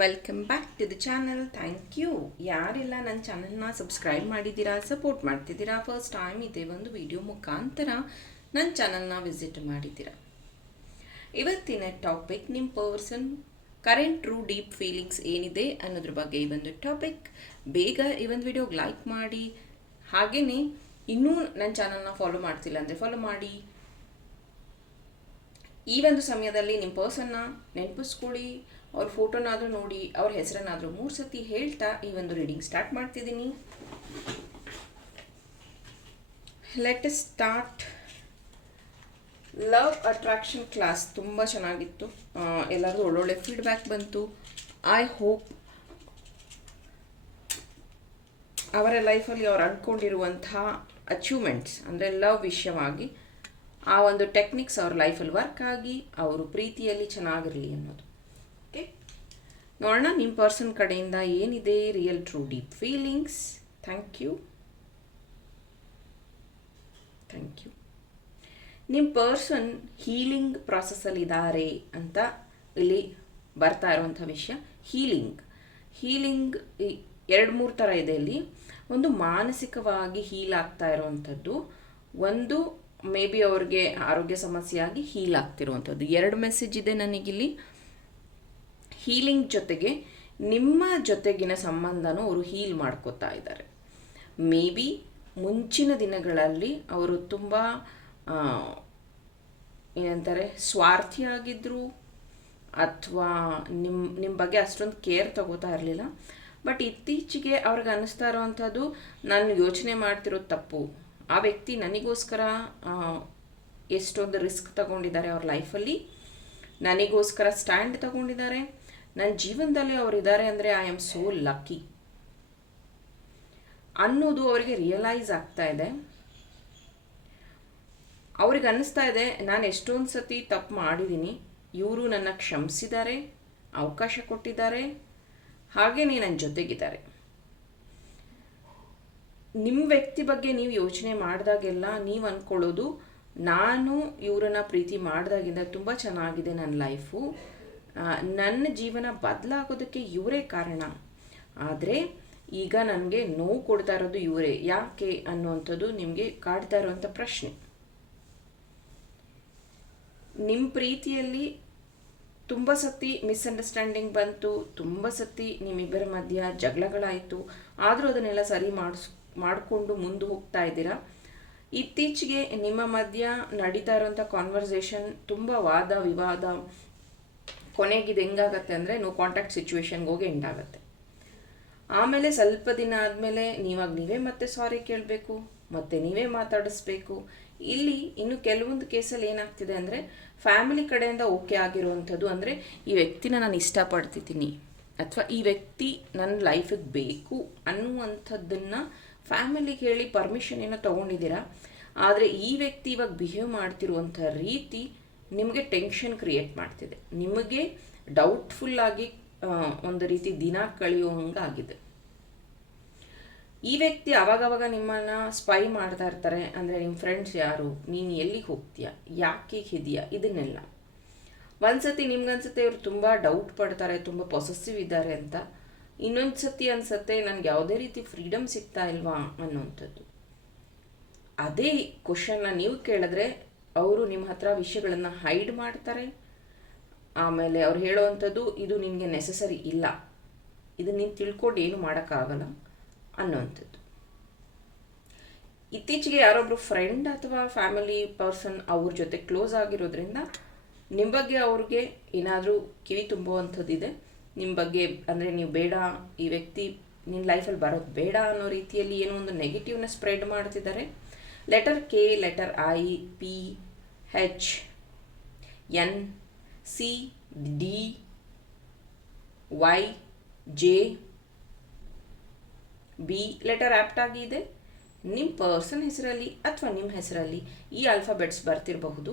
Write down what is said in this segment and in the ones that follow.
Welcome back to the channel thank you ಯಾರೆಲ್ಲ ನನ್ನ ಚಾನಲ್ನ ಸಬ್ಸ್ಕ್ರೈಬ್ ಮಾಡಿದ್ದೀರಾ ಸಪೋರ್ಟ್ ಮಾಡ್ತಿದ್ದೀರಾ ಫಸ್ಟ್ ಟೈಮ್ ಇದೆ ಒಂದು ವಿಡಿಯೋ ಮುಖಾಂತರ ನನ್ನ ಚಾನಲ್ನ ವಿಸಿಟ್ ಮಾಡಿದ್ದೀರಾ. ಇವತ್ತಿನ ಟಾಪಿಕ್ ನಿಮ್ಮ person current true deep feelings ಏನಿದೆ ಅನ್ನೋದ್ರ ಬಗ್ಗೆ ಈ ಒಂದು ಟಾಪಿಕ್ ಬೇಗ ಈ ಒಂದು ವಿಡಿಯೋಗೆ ಲೈಕ್ ಮಾಡಿ. ಹಾಗೆಯೇ ಇನ್ನೂ ನನ್ನ ಚಾನಲ್ನ ಫಾಲೋ ಮಾಡ್ತಿಲ್ಲ ಅಂದರೆ ಫಾಲೋ ಮಾಡಿ. ಈ ಒಂದು ಸಮಯದಲ್ಲಿ ನಿಮ್ಮ ಪರ್ಸನ್ನ ನೆನಪಿಸ್ಕೊಳ್ಳಿ. ಅವ್ರ ಫೋಟೋನಾದರೂ ನೋಡಿ, ಅವ್ರ ಹೆಸರನ್ನಾದರೂ ಮೂರು ಸತಿ ಹೇಳ್ತಾ ಈ ಒಂದು ರೀಡಿಂಗ್ ಸ್ಟಾರ್ಟ್ ಮಾಡ್ತಿದ್ದೀನಿ. Let start love attraction class ತುಂಬ ಚೆನ್ನಾಗಿತ್ತು. ಎಲ್ಲರಿಗೂ ಒಳ್ಳೊಳ್ಳೆ ಫೀಡ್ಬ್ಯಾಕ್ ಬಂತು. ಐ ಹೋಪ್ ಅವರ ಲೈಫಲ್ಲಿ ಅವ್ರು ಅಂದ್ಕೊಂಡಿರುವಂತಹ ಅಚೀವ್ಮೆಂಟ್ಸ್ ಅಂದರೆ ಲವ್ ವಿಷಯವಾಗಿ ಆ ಒಂದು ಟೆಕ್ನಿಕ್ಸ್ ಅವ್ರ ಲೈಫಲ್ಲಿ ವರ್ಕ್ ಆಗಿ, ಅವರು ಪ್ರೀತಿಯಲ್ಲಿ ಚೆನ್ನಾಗಿರಲಿ ಅನ್ನೋದು. ನೋಡೋಣ, ನಿಮ್ಮ ಪರ್ಸನ್ ಕಡೆಯಿಂದ ಏನಿದೆ real true deep feelings thank you thank you ನಿಮ್ಮ ಪರ್ಸನ್ ಹೀಲಿಂಗ್ ಪ್ರಾಸೆಸ್ಸಲ್ಲಿದ್ದಾರೆ ಅಂತ ಇಲ್ಲಿ ಬರ್ತಾ ಇರುವಂಥ ವಿಷಯ ಹೀಲಿಂಗ್ ಹೀಲಿಂಗ್ ಎರಡು ಮೂರು ಥರ ಇದೆ ಇಲ್ಲಿ. ಒಂದು ಮಾನಸಿಕವಾಗಿ ಹೀಲ್ ಆಗ್ತಾ ಇರುವಂಥದ್ದು, ಒಂದು ಮೇ ಬಿ ಅವ್ರಿಗೆ ಆರೋಗ್ಯ ಸಮಸ್ಯೆಯಾಗಿ ಹೀಲ್ ಆಗ್ತಿರುವಂಥದ್ದು. ಎರಡು ಮೆಸೇಜ್ ಇದೆ ನನಗಿಲ್ಲಿ. ಹೀಲಿಂಗ್ ಜೊತೆಗೆ ನಿಮ್ಮ ಜೊತೆಗಿನ ಸಂಬಂಧನೂ ಅವರು ಹೀಲ್ ಮಾಡ್ಕೋತಾ ಇದ್ದಾರೆ ಮೇ ಬಿ ಮುಂಚಿನ ದಿನಗಳಲ್ಲಿ ಅವರು ತುಂಬ ಏನಂತಾರೆ ಸ್ವಾರ್ಥಿಯಾಗಿದ್ದರು ಅಥವಾ ನಿಮ್ಮ ನಿಮ್ಮ ಬಗ್ಗೆ ಅಷ್ಟೊಂದು ಕೇರ್ ತಗೋತಾ ಇರಲಿಲ್ಲ. ಬಟ್ ಇತ್ತೀಚೆಗೆ ಅವ್ರಿಗೆ ಅನ್ನಿಸ್ತಾ ಇರೋವಂಥದ್ದು, ನಾನು ಯೋಚನೆ ಮಾಡ್ತಿರೋದು ತಪ್ಪು. ಆ ವ್ಯಕ್ತಿ ನನಗೋಸ್ಕರ ಎಷ್ಟೊಂದು ರಿಸ್ಕ್ ತಗೊಂಡಿದ್ದಾರೆ ಅವ್ರ ಲೈಫಲ್ಲಿ ನನಗೋಸ್ಕರ ಸ್ಟ್ಯಾಂಡ್ ತಗೊಂಡಿದ್ದಾರೆ. ನನ್ನ ಜೀವನದಲ್ಲಿ ಅವರು ಇದ್ದಾರೆ ಅಂದರೆ ಐ ಆಮ್ ಸೋ ಲಕ್ಕಿ ಅನ್ನೋದು ಅವರಿಗೆ ರಿಯಲೈಸ್ ಆಗ್ತಾ ಇದೆ. ಅವ್ರಿಗೆ ಅನ್ನಿಸ್ತಾ ಇದೆ, ನಾನು ಎಷ್ಟೊಂದು ಸತಿ ತಪ್ಪು ಮಾಡಿದ್ದೀನಿ ಇವರು ನನ್ನ ಕ್ಷಮಿಸಿದ್ದಾರೆ, ಅವಕಾಶ ಕೊಟ್ಟಿದ್ದಾರೆ ಹಾಗೆಯೇ ನನ್ನ ಜೊತೆಗಿದ್ದಾರೆ. ನಿಮ್ಮ ವ್ಯಕ್ತಿ ಬಗ್ಗೆ ನೀವು ಯೋಚನೆ ಮಾಡಿದಾಗೆಲ್ಲ ನೀವು ಅಂದ್ಕೊಳ್ಳೋದು ನಾನು ಇವರನ್ನ ಪ್ರೀತಿ ಮಾಡಿದಾಗಿಂದ ತುಂಬ ಚೆನ್ನಾಗಿದೆ ನನ್ನ ಲೈಫು ನನ್ನ ಜೀವನ ಬದಲಾಗೋದಕ್ಕೆ ಇವರೇ ಕಾರಣ. ಆದರೆ ಈಗ ನನಗೆ ನೋವು ಕೊಡ್ತಾ ಇರೋದು ಇವರೇ. ಯಾಕೆ ಅನ್ನುವಂಥದ್ದು ನಿಮಗೆ ಕಾಡ್ತಾ ಇರುವಂಥ ಪ್ರಶ್ನೆ. ನಿಮ್ಮ ಪ್ರೀತಿಯಲ್ಲಿ ತುಂಬ ಸತಿ ಮಿಸ್ಅಂಡರ್ಸ್ಟ್ಯಾಂಡಿಂಗ್ ಬಂತು, ತುಂಬ ಸತಿ ನಿಮ್ಮಿಬ್ಬರ ಮಧ್ಯ ಜಗಳಗಳಾಯಿತು. ಆದರೂ ಅದನ್ನೆಲ್ಲ ಸರಿ ಮಾಡಿಸ್, ಮಾಡಿಕೊಂಡು ಮುಂದೆ ಹೋಗ್ತಾ ಇದ್ದೀರಾ? ಇತ್ತೀಚೆಗೆ ನಿಮ್ಮ ಮಧ್ಯ ನಡೀತಾ ಇರೋಂಥ ಕಾನ್ವರ್ಸೇಷನ್ ತುಂಬ ವಾದ, ವಿವಾದ ಕೊನೆಗೆ ಇದು ಹೆಂಗಾಗತ್ತೆ ಅಂದರೆ ನೋ ಕಾಂಟ್ಯಾಕ್ಟ್ ಸಿಚುವೇಶನ್ಗೆ ಹೋಗಿ ಎಂಡ್ ಆಗುತ್ತೆ. ಆಮೇಲೆ ಸ್ವಲ್ಪ ದಿನ ಆದಮೇಲೆ ನೀವಾಗ ನೀವೇ ಮತ್ತೆ ಸಾರಿ ಕೇಳಬೇಕು, ಮತ್ತೆ ನೀವೇ ಮಾತಾಡಿಸ್ಬೇಕು. ಇಲ್ಲಿ ಇನ್ನು ಕೆಲವೊಂದು ಕೇಸಲ್ಲಿ ಏನಾಗ್ತಿದೆ ಅಂದರೆ ಫ್ಯಾಮಿಲಿ ಕಡೆಯಿಂದ ಓಕೆ ಆಗಿರುವಂಥದ್ದು ಅಂದರೆ ಈ ವ್ಯಕ್ತಿನ ನಾನು ಇಷ್ಟಪಡ್ತಿದ್ದೀನಿ ಅಥವಾ ಈ ವ್ಯಕ್ತಿ ನನ್ನ ಲೈಫಿಗೆ ಬೇಕು ಅನ್ನುವಂಥದ್ದನ್ನು ಫ್ಯಾಮಿಲಿಗೆ ಹೇಳಿ ಪರ್ಮಿಷನ್ ಏನೋ ತೊಗೊಂಡಿದ್ದೀರಾ, ಆದರೆ ಈ ವ್ಯಕ್ತಿ ಇವಾಗ ಬಿಹೇವ್ ಮಾಡ್ತಿರುವಂಥ ರೀತಿ ನಿಮಗೆ ಟೆನ್ಷನ್ ಕ್ರಿಯೇಟ್ ಮಾಡ್ತಿದೆ. ನಿಮಗೆ ಡೌಟ್ಫುಲ್ ಆಗಿ ಒಂದು ರೀತಿ ದಿನ ಕಳೆಯುವಂಗಾಗಿದೆ ಈ ವ್ಯಕ್ತಿ ಅವಾಗವಾಗ ನಿಮ್ಮನ್ನ ಸ್ಪೈ ಮಾಡ್ತಾ ಇರ್ತಾರೆ. ಅಂದರೆ ನಿಮ್ಮ ಫ್ರೆಂಡ್ಸ್ ಯಾರು? ನೀನು ಎಲ್ಲಿಗೆ ಹೋಗ್ತೀಯಾ? ಯಾಕೆ ಇದೆಯಾ ಇದನ್ನೆಲ್ಲ. ಒಂದ್ಸತಿ ನಿಮ್ಗನ್ಸುತ್ತೆ ಇವರು ತುಂಬ ಡೌಟ್ ಪಡ್ತಾರೆ, ತುಂಬ ಪೊಸೆಸಿವ್ ಇದ್ದಾರೆ ಅಂತ. ಇನ್ನೊಂದು ಸತಿ ಅನ್ಸುತ್ತೆ ನನಗೆ ಯಾವುದೇ ರೀತಿ ಫ್ರೀಡಮ್ ಸಿಗ್ತಾ ಇಲ್ವಾ ಅನ್ನೋವಂಥದ್ದು. ಅದೇ ಕ್ವಶನ್ನ ನೀವು ಕೇಳಿದ್ರೆ ಅವರು ನಿಮ್ಮ ಹತ್ರ ವಿಷಯಗಳನ್ನು ಹೈಡ್ ಮಾಡ್ತಾರೆ. ಆಮೇಲೆ ಅವ್ರು ಹೇಳೋವಂಥದ್ದು, ಇದು ನಿಮಗೆ ನೆಸೆಸರಿ ಇಲ್ಲ. ಇದು ನೀನು ತಿಳ್ಕೊಂಡು ಏನು ಮಾಡೋಕ್ಕಾಗಲ್ಲ ಅನ್ನೋವಂಥದ್ದು. ಇತ್ತೀಚೆಗೆ ಯಾರೊಬ್ಬರು ಫ್ರೆಂಡ್ ಅಥವಾ ಫ್ಯಾಮಿಲಿ ಪರ್ಸನ್ ಅವ್ರ ಜೊತೆ ಕ್ಲೋಸ್ ಆಗಿರೋದ್ರಿಂದ ನಿಮ್ಮ ಬಗ್ಗೆ ಅವ್ರಿಗೆ ಏನಾದರೂ ಕಿವಿ ತುಂಬುವಂಥದ್ದಿದೆ. ನಿಮ್ಮ ಬಗ್ಗೆ ಅಂದರೆ ನೀವು ಬೇಡ, ಈ ವ್ಯಕ್ತಿ ನಿನ್ನ ಲೈಫಲ್ಲಿ ಬರೋದು ಬೇಡ ಅನ್ನೋ ರೀತಿಯಲ್ಲಿ ಏನೋ ಒಂದು ನೆಗೆಟಿವ್ನ ಸ್ಪ್ರೆಡ್ ಮಾಡ್ತಿದ್ದಾರೆ. Letter K letter I P H N C D Y J B letter apt ಆಗಿದೆ ನಿಮ್ಮ ಪರ್ಸನ್ ಹೆಸರಲ್ಲಿ ಅಥವಾ ನಿಮ್ಮ ಹೆಸರಲ್ಲಿ ಈ ಆಲ್ಫಾಬೆಟ್ಸ್ ಬರ್ತಿರಬಹುದು.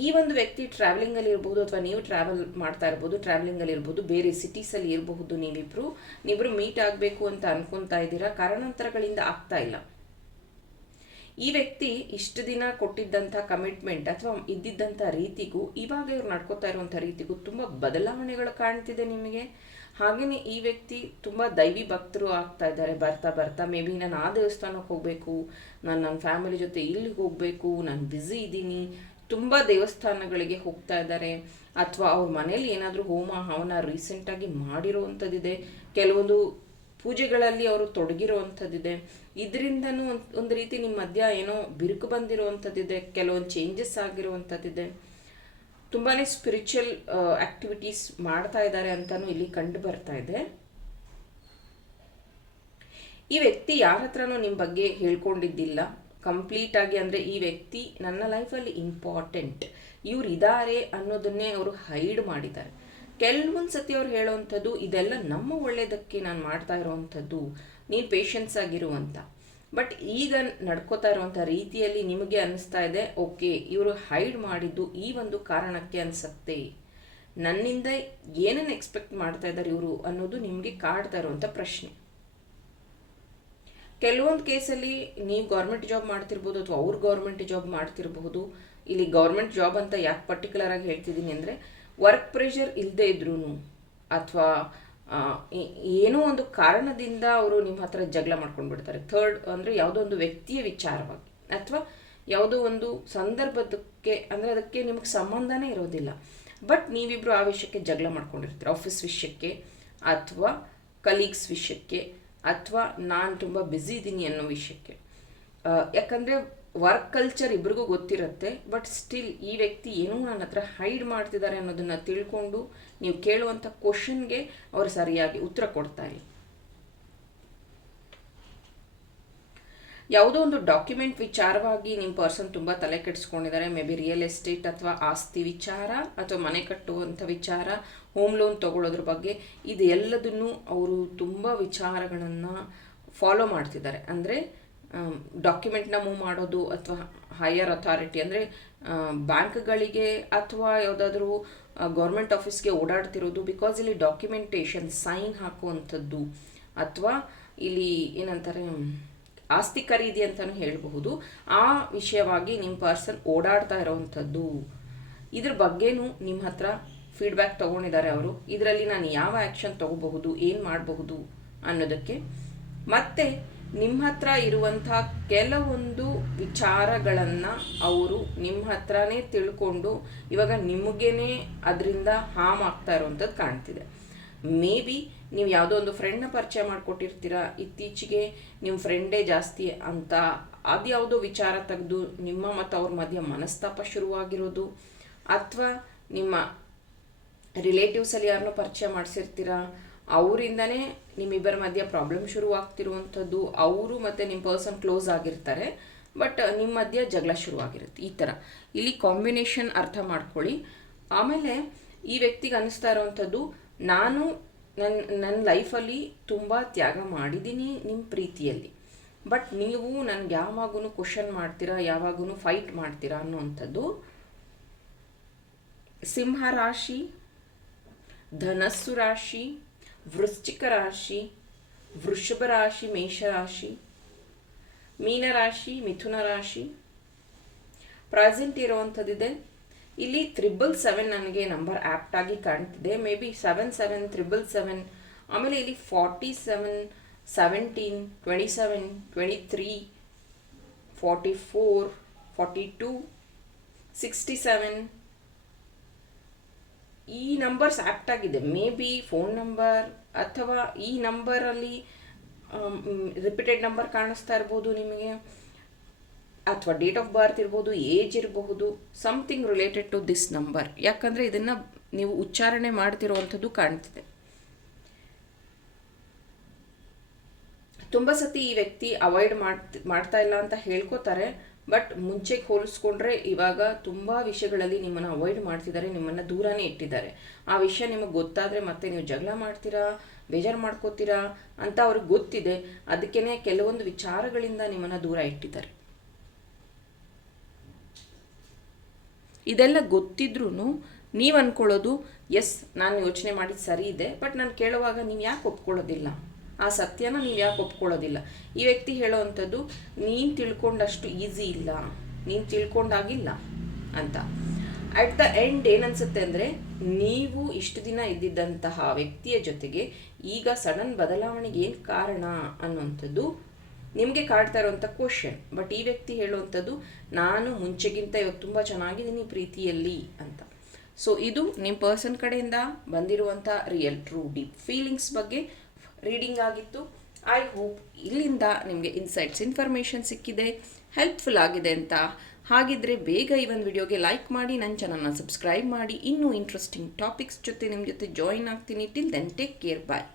ಈ ಒಂದು ವ್ಯಕ್ತಿ ಟ್ರಾವೆಲಿಂಗಲ್ಲಿ ಇರ್ಬೋದು ಅಥವಾ ನೀವು ಟ್ರಾವೆಲ್ ಮಾಡ್ತಾ ಇರ್ಬೋದು ಟ್ರಾವೆಲಿಂಗಲ್ಲಿ ಇರ್ಬೋದು, ಬೇರೆ ಸಿಟೀಸಲ್ಲಿ ಇರಬಹುದು ನೀವಿಬ್ಬರು ನೀವಿಬ್ರು ಮೀಟ್ ಆಗಬೇಕು ಅಂತ ಅನ್ಕೊತಾ ಇದ್ದೀರಾ? ಕಾರಣಾಂತರಗಳಿಂದ ಆಗ್ತಾ ಇಲ್ಲ. ಈ ವ್ಯಕ್ತಿ ಇಷ್ಟು ದಿನ ಕೊಟ್ಟಿದ್ದಂಥ ಕಮಿಟ್ಮೆಂಟ್ ಅಥವಾ ಇದ್ದಿದ್ದಂಥ ರೀತಿಗೂ, ಇವಾಗ ಇವ್ರು ನಡ್ಕೋತಾ ಇರುವಂಥ ರೀತಿಗೂ ತುಂಬ ಬದಲಾವಣೆಗಳು ಕಾಣ್ತಿದೆ ನಿಮಗೆ. ಹಾಗೆಯೇ ಈ ವ್ಯಕ್ತಿ ತುಂಬ ದೈವಿ ಭಕ್ತರು ಆಗ್ತಾ ಇದ್ದಾರೆ, ಬರ್ತಾ ಬರ್ತಾ ಮೇ ಬಿ ನಾನು ಆ ದೇವಸ್ಥಾನಕ್ಕೆ ಹೋಗಬೇಕು, ನಾನು ನನ್ನ ಫ್ಯಾಮಿಲಿ ಜೊತೆ ಇಲ್ಲಿಗೆ ಹೋಗಬೇಕು, ನಾನು ಬ್ಯುಸಿ ಇದ್ದೀನಿ ತುಂಬ ದೇವಸ್ಥಾನಗಳಿಗೆ ಹೋಗ್ತಾ ಇದ್ದಾರೆ. ಅಥವಾ ಅವ್ರ ಮನೇಲಿ ಏನಾದರೂ ಹೋಮ ಹವನ ರೀಸೆಂಟಾಗಿ ಮಾಡಿರೋವಂಥದ್ದಿದೆ. ಕೆಲವೊಂದು ಪೂಜೆಗಳಲ್ಲಿ ಅವರು ತೊಡಗಿರುವಂಥದ್ದಿದೆ. ಇದರಿಂದನೂ ಒಂದು ಒಂದು ರೀತಿ ನಿಮ್ಮ ಮಧ್ಯ ಏನೋ ಬಿರುಕು ಬಂದಿರುವಂಥದ್ದಿದೆ. ಕೆಲವೊಂದು ಚೇಂಜಸ್ ಆಗಿರುವಂಥದ್ದಿದೆ. ತುಂಬಾ ಸ್ಪಿರಿಚುವಲ್ ಆಕ್ಟಿವಿಟೀಸ್ ಮಾಡ್ತಾ ಇದ್ದಾರೆ ಅಂತಲೂ ಇಲ್ಲಿ ಕಂಡು ಬರ್ತಾ ಇದೆ. ಈ ವ್ಯಕ್ತಿ ಯಾರ ಹತ್ರನೂ ನಿಮ್ಮ ಬಗ್ಗೆ ಹೇಳ್ಕೊಂಡಿದ್ದಿಲ್ಲ. ಕಂಪ್ಲೀಟ್ ಆಗಿ ಅಂದರೆ ಈ ವ್ಯಕ್ತಿ ನನ್ನ ಲೈಫಲ್ಲಿ ಇಂಪಾರ್ಟೆಂಟ್ ಇವ್ರು ಇದ್ದಾರೆ ಅನ್ನೋದನ್ನೇ ಅವರು ಹೈಡ್ ಮಾಡಿದ್ದಾರೆ. ಕೆಲವೊಂದು ಸತಿ ಅವ್ರು ಹೇಳೋವಂಥದ್ದು ಇದೆಲ್ಲ ನಮ್ಮ ಒಳ್ಳೆಯದಕ್ಕೆ ನಾನು ಮಾಡ್ತಾ ಇರೋವಂಥದ್ದು ನೀನು ಪೇಷನ್ಸ್ ಆಗಿರುವಂಥ ಬಟ್ ಈಗ ನಡ್ಕೋತಾ ಇರುವಂಥ ರೀತಿಯಲ್ಲಿ ನಿಮಗೆ ಅನ್ನಿಸ್ತಾ ಇದೆ, ಓಕೆ, ಇವರು ಹೈಡ್ ಮಾಡಿದ್ದು ಈ ಒಂದು ಕಾರಣಕ್ಕೆ ಅನಿಸತ್ತೆ. ನನ್ನಿಂದ ಏನನ್ನು ಎಕ್ಸ್ಪೆಕ್ಟ್ ಮಾಡ್ತಾ ಇದ್ದಾರೆ ಇವರು ಅನ್ನೋದು ನಿಮಗೆ ಕಾಡ್ತಾ ಇರುವಂಥ ಪ್ರಶ್ನೆ. ಕೆಲವೊಂದು ಕೇಸಲ್ಲಿ ನೀವು ಗೌರ್ಮೆಂಟ್ ಜಾಬ್ ಮಾಡ್ತಿರ್ಬೋದು ಅಥವಾ ಅವ್ರು ಗೌರ್ಮೆಂಟ್ ಜಾಬ್ ಮಾಡ್ತಿರಬಹುದು. ಇಲ್ಲಿ ಗೌರ್ಮೆಂಟ್ ಜಾಬ್ ಅಂತ ಯಾಕೆ ಪರ್ಟಿಕ್ಯುಲರ್ ಆಗಿ ಹೇಳ್ತಿದ್ದೀನಿ ಅಂದರೆ ವರ್ಕ್ ಪ್ರೆಷರ್ ಇಲ್ಲದೆ ಇದ್ರೂ ಅಥವಾ ಏನೋ ಒಂದು ಕಾರಣದಿಂದ ಅವರು ನಿಮ್ಮ ಹತ್ರ ಜಗಳ ಮಾಡ್ಕೊಂಡು ಬಿಡ್ತಾರೆ ಥರ್ಡ್ ಅಂದರೆ ಯಾವುದೋ ಒಂದು ವ್ಯಕ್ತಿಯ ವಿಚಾರವಾಗಿ ಅಥವಾ ಯಾವುದೋ ಒಂದು ಸಂದರ್ಭದಕ್ಕೆ ಅಂದರೆ ಅದಕ್ಕೆ ನಿಮಗೆ ಸಂಬಂಧನೇ ಇರೋದಿಲ್ಲ. ಬಟ್ ನೀವಿಬ್ಬರು ಆ ವಿಷಯಕ್ಕೆ ಜಗಳ ಮಾಡ್ಕೊಂಡಿರ್ತೀರ. ಆಫೀಸ್ ವಿಷಯಕ್ಕೆ ಅಥವಾ ಕಲೀಗ್ಸ್ ವಿಷಯಕ್ಕೆ ಅಥವಾ ನಾನು ತುಂಬ ಬ್ಯುಸಿ ಇದ್ದೀನಿ ಅನ್ನೋ ವಿಷಯಕ್ಕೆ. ಯಾಕಂದರೆ ವರ್ಕ್ ಕಲ್ಚರ್ ಇಬ್ರಿಗೂ ಗೊತ್ತಿರುತ್ತೆ ಬಟ್ ಸ್ಟಿಲ್ ಈ ವ್ಯಕ್ತಿ ಏನೂ ನನ್ನ ಹತ್ರ ಹೈಡ್ ಮಾಡ್ತಿದ್ದಾರೆ ಅನ್ನೋದನ್ನು ತಿಳ್ಕೊಂಡು ನೀವು ಕೇಳುವಂಥ ಕ್ವಶನ್ಗೆ ಅವರು ಸರಿಯಾಗಿ ಉತ್ತರ ಕೊಡ್ತಾ ಇಲ್ಲ. ಯಾವುದೋ ಒಂದು ಡಾಕ್ಯುಮೆಂಟ್ ವಿಚಾರವಾಗಿ ನಿಮ್ಮ ಪರ್ಸನ್ ತುಂಬ ತಲೆ ಕೆಡಿಸ್ಕೊಂಡಿದ್ದಾರೆ ಮೇ ಬಿ ರಿಯಲ್ ಎಸ್ಟೇಟ್ ಅಥವಾ ಆಸ್ತಿ ವಿಚಾರ ಅಥವಾ ಮನೆ ಕಟ್ಟುವಂಥ ವಿಚಾರ ಹೋಮ್ ಲೋನ್ ತೊಗೊಳ್ಳೋದ್ರ ಬಗ್ಗೆ ಇದು ಎಲ್ಲದನ್ನು ಅವರು ತುಂಬ ವಿಚಾರಗಳನ್ನು ಫಾಲೋ ಮಾಡ್ತಿದ್ದಾರೆ. ಅಂದರೆ ಡಾಕ್ಯುಮೆಂಟ್ನ ಮೂವ್ ಮಾಡೋದು ಅಥವಾ ಹೈಯರ್ ಅಥಾರಿಟಿ ಅಂದರೆ ಬ್ಯಾಂಕ್ಗಳಿಗೆ ಅಥವಾ ಯಾವುದಾದ್ರೂ ಗೌರ್ಮೆಂಟ್ ಆಫೀಸ್ಗೆ ಓಡಾಡ್ತಿರೋದು ಬಿಕಾಸ್ ಇಲ್ಲಿ ಡಾಕ್ಯುಮೆಂಟೇಷನ್ ಸೈನ್ ಹಾಕುವಂಥದ್ದು ಅಥವಾ ಇಲ್ಲಿ ಏನಂತಾರೆ ಆಸ್ತಿ ಖರೀದಿ ಅಂತಲೂ ಹೇಳಬಹುದು. ಆ ವಿಷಯವಾಗಿ ನಿಮ್ಮ ಪರ್ಸನ್ ಓಡಾಡ್ತಾ ಇರೋವಂಥದ್ದು. ಇದ್ರ ಬಗ್ಗೆನೂ ನಿಮ್ಮ ಹತ್ರ ಫೀಡ್ಬ್ಯಾಕ್ ತೊಗೊಂಡಿದ್ದಾರೆ ಅವರು. ಇದರಲ್ಲಿ ನಾನು ಯಾವ ಆ್ಯಕ್ಷನ್ ತೊಗೋಬಹುದು, ಏನು ಮಾಡಬಹುದು ಅನ್ನೋದಕ್ಕೆ. ಮತ್ತು ನಿಮ್ಮ ಹತ್ರ ಇರುವಂಥ ಕೆಲವೊಂದು ವಿಚಾರಗಳನ್ನು ಅವರು ನಿಮ್ಮ ಹತ್ರನೇ ತಿಳ್ಕೊಂಡು ಇವಾಗ ನಿಮಗೇನೆ ಅದರಿಂದ ಹಾಮ್ ಆಗ್ತಾ ಇರುವಂಥದ್ದು ಕಾಣ್ತಿದೆ. ಮೇ ಬಿ ನೀವು ಯಾವುದೋ ಒಂದು ಫ್ರೆಂಡ್ನ ಪರಿಚಯ ಮಾಡಿಕೊಟ್ಟಿರ್ತೀರ, ಇತ್ತೀಚೆಗೆ ನಿಮ್ಮ ಫ್ರೆಂಡೇ ಜಾಸ್ತಿ ಅಂತ ಅದ್ಯಾವುದೋ ವಿಚಾರ ತೆಗೆದು ನಿಮ್ಮ ಮತ್ತು ಅವ್ರ ಮಧ್ಯೆ ಮನಸ್ತಾಪ ಶುರುವಾಗಿರೋದು. ಅಥವಾ ನಿಮ್ಮ ರಿಲೇಟಿವ್ಸಲ್ಲಿ ಯಾರನ್ನೂ ಪರಿಚಯ ಮಾಡಿಸಿರ್ತೀರ, ಅವರಿಂದನೇ ನಿಮ್ಮಿಬ್ಬರ ಮಧ್ಯೆ ಪ್ರಾಬ್ಲಮ್ ಶುರುವಾಗ್ತಿರುವಂಥದ್ದು. ಅವರು ಮತ್ತು ನಿಮ್ಮ ಪರ್ಸನ್ ಕ್ಲೋಸ್ ಆಗಿರ್ತಾರೆ ಬಟ್ ನಿಮ್ಮ ಮಧ್ಯ ಜಗಳ ಶುರುವಾಗಿರುತ್ತೆ. ಈ ಥರ. ಇಲ್ಲಿ ಕಾಂಬಿನೇಷನ್ ಅರ್ಥ ಮಾಡ್ಕೊಳ್ಳಿ. ಆಮೇಲೆ ಈ ವ್ಯಕ್ತಿಗೆ ಅನ್ನಿಸ್ತಾ ಇರೋವಂಥದ್ದು, ನಾನು ನನ್ನ ನನ್ನ ಲೈಫಲ್ಲಿ ತುಂಬ ತ್ಯಾಗ ಮಾಡಿದ್ದೀನಿ ನಿಮ್ಮ ಪ್ರೀತಿಯಲ್ಲಿ. ಬಟ್ ನೀವು ನನಗೆ ಯಾವಾಗೂ ಕ್ವಶನ್ ಮಾಡ್ತೀರಾ ಯಾವಾಗೂ ಫೈಟ್ ಮಾಡ್ತೀರಾ ಅನ್ನುವಂಥದ್ದು ಸಿಂಹ ರಾಶಿ, ಧನಸ್ಸು ರಾಶಿ, ವೃಶ್ಚಿಕ ರಾಶಿ, ವೃಷಭ ರಾಶಿ ಮೇಷರಾಶಿ ಮೀನರಾಶಿ ಮಿಥುನ ರಾಶಿ. ಪ್ರೆಸೆಂಟ್ ಇರುವಂಥದ್ದಿದೆ ಇಲ್ಲಿ ತ್ರಿಬಲ್ ಸೆವೆನ್ ನನಗೆ ನಂಬರ್ ಆ್ಯಪ್ಟ್ ಆಗಿ ಕಾಣ್ತಿದೆ. Maybe seven seven triple seven ಆಮೇಲೆ ಇಲ್ಲಿ forty seven seventeen twenty seven twenty three forty four forty two sixty seven ಈ ನಂಬರ್ಸ್ ಆಗಿದೆ. ಮೇ ಬಿ ಫೋನ್ ನಂಬರ್ ಅಥವಾ ಈ ನಂಬರಲ್ಲಿ ರಿಪೀಟೆಡ್ ನಂಬರ್ ಕಾಣಿಸ್ತಾ ಇರ್ಬೋದು ನಿಮಗೆ. ಅಥವಾ ಡೇಟ್ ಆಫ್ ಬರ್ತ್ ಇರ್ಬೋದು ಏಜ್ ಇರಬಹುದು something related to this number ಯಾಕಂದರೆ ಇದನ್ನು ನೀವು ಉಚ್ಚಾರಣೆ ಮಾಡ್ತಿರುವಂಥದ್ದು ಕಾಣ್ತಿದೆ. ತುಂಬ ಸತಿ ಈ ವ್ಯಕ್ತಿ ಅವಾಯ್ಡ್ ಮಾಡ್ತಿ, ಮಾಡ್ತಾ ಇಲ್ಲ ಅಂತ ಹೇಳ್ಕೋತಾರೆ ಬಟ್ ಮುಂಚೆಗೆ ಹೋಲಿಸ್ಕೊಂಡ್ರೆ ಇವಾಗ ತುಂಬ ವಿಷಯಗಳಲ್ಲಿ ನಿಮ್ಮನ್ನು ಅವಾಯ್ಡ್ ಮಾಡ್ತಿದ್ದಾರೆ, ನಿಮ್ಮನ್ನು ದೂರನೇ ಇಟ್ಟಿದ್ದಾರೆ. ಆ ವಿಷಯ ನಿಮಗೆ ಗೊತ್ತಾದರೆ ಮತ್ತೆ ನೀವು ಜಗಳ ಮಾಡ್ತೀರಾ, ಬೇಜಾರು ಮಾಡ್ಕೋತೀರಾ ಅಂತ ಅವ್ರಿಗೆ ಗೊತ್ತಿದೆ. ಅದಕ್ಕೇ ಕೆಲವೊಂದು ವಿಚಾರಗಳಿಂದ ನಿಮ್ಮನ್ನು ದೂರ ಇಟ್ಟಿದ್ದಾರೆ. ಇದೆಲ್ಲ ಗೊತ್ತಿದ್ರೂ ನೀವು ಅಂದ್ಕೊಳ್ಳೋದು ಎಸ್ ನಾನು ಯೋಚನೆ ಮಾಡಿದ್ದು ಸರಿ ಇದೆ, ಬಟ್ ನಾನು ಕೇಳುವಾಗ ನೀವು ಯಾಕೆ ಒಪ್ಕೊಳ್ಳೋದಿಲ್ಲ? ಆ ಸತ್ಯನ ನೀವು ಯಾಕೆ ಒಪ್ಕೊಳ್ಳೋದಿಲ್ಲ? ಈ ವ್ಯಕ್ತಿ ಹೇಳೋವಂಥದ್ದು ನೀನು ತಿಳ್ಕೊಂಡಷ್ಟು ಈಸಿ ಇಲ್ಲ, ನೀನು ತಿಳ್ಕೊಂಡಾಗಿಲ್ಲ ಅಂತ. ಅಟ್ ದ ಎಂಡ್ ಏನನ್ಸುತ್ತೆ ಅಂದರೆ, ನೀವು ಇಷ್ಟು ದಿನ ಇದ್ದಿದ್ದಂತಹ ವ್ಯಕ್ತಿಯ ಜೊತೆಗೆ ಈಗ ಸಡನ್ ಬದಲಾವಣೆಗೆ ಏನು ಕಾರಣ ಅನ್ನುವಂಥದ್ದು ನಿಮಗೆ ಕಾಡ್ತಾ ಇರುವಂಥ ಕ್ವಶನ್ ಬಟ್ ಈ ವ್ಯಕ್ತಿ ಹೇಳುವಂಥದ್ದು, ನಾನು ಮುಂಚೆಗಿಂತ ಇವತ್ತು ತುಂಬ ಚೆನ್ನಾಗಿದ್ದೀನಿ ಪ್ರೀತಿಯಲ್ಲಿ ಅಂತ. ಸೊ ಇದು ನಿಮ್ಮ ಪರ್ಸನ್ ಕಡೆಯಿಂದ ಬಂದಿರುವಂಥ ರಿಯಲ್ ಟ್ರೂ ಡೀಪ್ ಫೀಲಿಂಗ್ಸ್ ಬಗ್ಗೆ ರೀಡಿಂಗ್ ಆಗಿತ್ತು. ಐ ಹೋಪ್ ಇಲ್ಲಿಂದ ನಿಮಗೆ ಇನ್ಸೈಟ್ಸ್ ಇನ್ಫಾರ್ಮೇಷನ್ ಸಿಕ್ಕಿದೆ ಹೆಲ್ಪ್ಫುಲ್ ಆಗಿದೆ ಅಂತ. ಹಾಗಿದ್ರೆ ಬೇಗ ಈ ಒಂದು ವಿಡಿಯೋಗೆ ಲೈಕ್ ಮಾಡಿ ನನ್ನ ಚಾನಲ್ನ ಸಬ್ಸ್ಕ್ರೈಬ್ ಮಾಡಿ. ಇನ್ನೂ ಇಂಟ್ರೆಸ್ಟಿಂಗ್ ಟಾಪಿಕ್ಸ್ ಜೊತೆ ನಿಮ್ಮ ಜೊತೆ ಜಾಯಿನ್ ಆಗ್ತೀನಿ. Till then take care bye